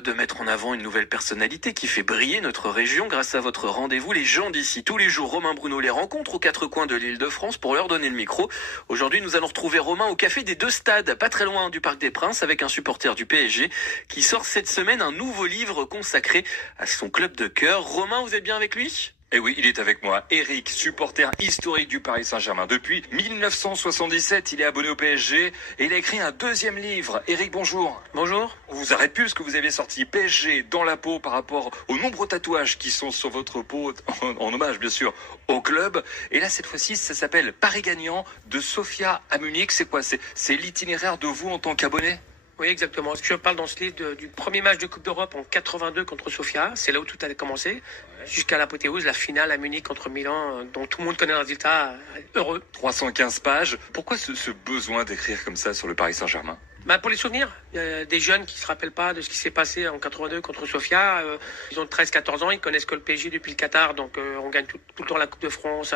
de mettre en avant une nouvelle personnalité qui fait briller notre région grâce à votre rendez-vous Les gens d'ici. Tous les jours, Romain Bruno les rencontre aux quatre coins de l'Île-de-France pour leur donner le micro. Aujourd'hui, nous allons retrouver Romain au Café des Deux Stades, pas très loin du Parc des Princes, avec un supporter du PSG qui sort cette semaine un nouveau livre consacré à son club de cœur. Romain, vous êtes bien avec lui ? Et oui, il est avec moi. Eric, supporter historique du Paris Saint-Germain. Depuis 1977, il est abonné au PSG et il a écrit un deuxième livre. Eric, bonjour. Bonjour. On vous arrête plus parce que vous avez sorti PSG dans la peau par rapport aux nombreux tatouages qui sont sur votre peau, en hommage bien sûr au club. Et là, cette fois-ci, ça s'appelle Paris gagnant de Sofia à Munich. C'est quoi ? C'est l'itinéraire de vous en tant qu'abonné ? Oui, exactement. Je parle dans ce livre du premier match de Coupe d'Europe en 82 contre Sofia. C'est là où tout a commencé. Jusqu'à l'apothéose, la finale à Munich contre Milan, dont tout le monde connaît le résultat. Heureux. 315 pages. Pourquoi ce besoin d'écrire comme ça sur le Paris Saint-Germain ? Pour les souvenirs, des jeunes qui se rappellent pas de ce qui s'est passé en 82 contre Sofia. Ils ont 13-14 ans, ils connaissent que le PSG depuis le Qatar, donc on gagne tout le temps la Coupe de France,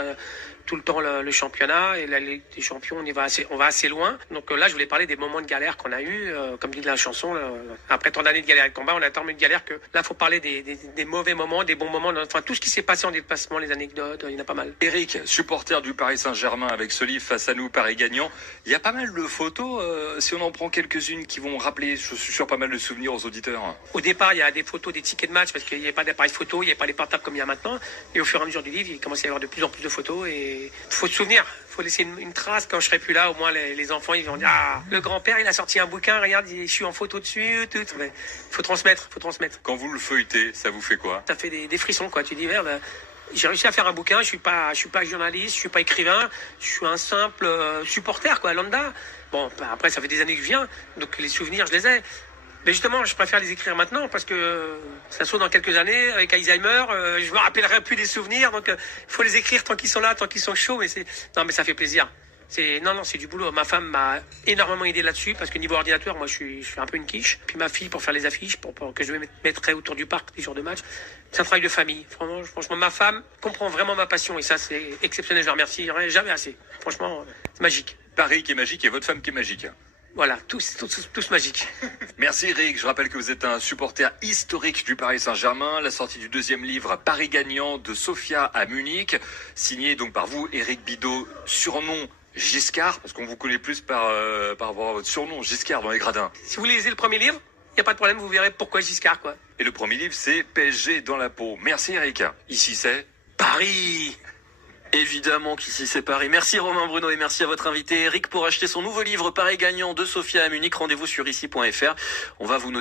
tout le temps le championnat, et la Ligue des Champions, on va assez loin. Donc là, je voulais parler des moments de galère qu'on a eu, comme dit la chanson. Après tant d'années de galère et de combat, on a tellement de galère que là, faut parler des mauvais moments, des bons moments, enfin tout ce qui s'est passé en déplacement, les anecdotes, il y en a pas mal. Eric, supporter du Paris Saint-Germain avec ce livre Face à nous, Paris gagnant. Il y a pas mal de photos, si on en prend quelques-unes qui vont rappeler, je suis sûr, pas mal de souvenirs aux auditeurs. Au départ, il y a des photos, des tickets de match, parce qu'il n'y avait pas d'appareil photo, il n'y avait pas les portables comme il y a maintenant. Et au fur et à mesure du livre, il commence à y avoir de plus en plus de photos. Et il faut se souvenir, il faut laisser une trace. Quand je serai plus là, au moins les enfants, ils vont dire « Ah, le grand-père, il a sorti un bouquin, regarde, je suis en photo dessus. » Il faut transmettre. Quand vous le feuilletez, ça vous fait quoi ? Ça fait des frissons, quoi. Tu dis « Merde, j'ai réussi à faire un bouquin, je suis pas journaliste, je suis pas écrivain, je suis un simple supporter, quoi, lambda. » Bon, après, ça fait des années que je viens, donc les souvenirs, je les ai. Mais justement, je préfère les écrire maintenant parce que ça saute dans quelques années, avec Alzheimer, je me rappellerai plus des souvenirs, donc il faut les écrire tant qu'ils sont là, tant qu'ils sont chauds, mais ça fait plaisir. C'est du boulot. Ma femme m'a énormément aidé là-dessus parce que niveau ordinateur, moi, je suis un peu une quiche. Puis ma fille pour faire les affiches, pour que je mettrai autour du parc les jours de match. C'est un travail de famille. Franchement, ma femme comprend vraiment ma passion et ça, c'est exceptionnel. Je la remercierai jamais assez. Franchement, c'est magique. Paris qui est magique et votre femme qui est magique. Voilà, tous magiques. Merci Eric, je rappelle que vous êtes un supporter historique du Paris Saint-Germain. La sortie du deuxième livre Paris gagnant de Sofia à Munich, signé donc par vous, Eric Bidot, surnom Giscard, parce qu'on vous connaît plus par rapport à votre surnom Giscard dans les gradins. Si vous lisez le premier livre, il n'y a pas de problème, vous verrez pourquoi Giscard, quoi. Et le premier livre, c'est PSG dans la peau. Merci Eric. Ici c'est Paris. Évidemment qu'ici c'est Paris. Merci Romain Bruno et merci à votre invité Eric pour acheter son nouveau livre Paris gagnant de Sofia à Munich. Rendez-vous sur ici.fr. On va vous noter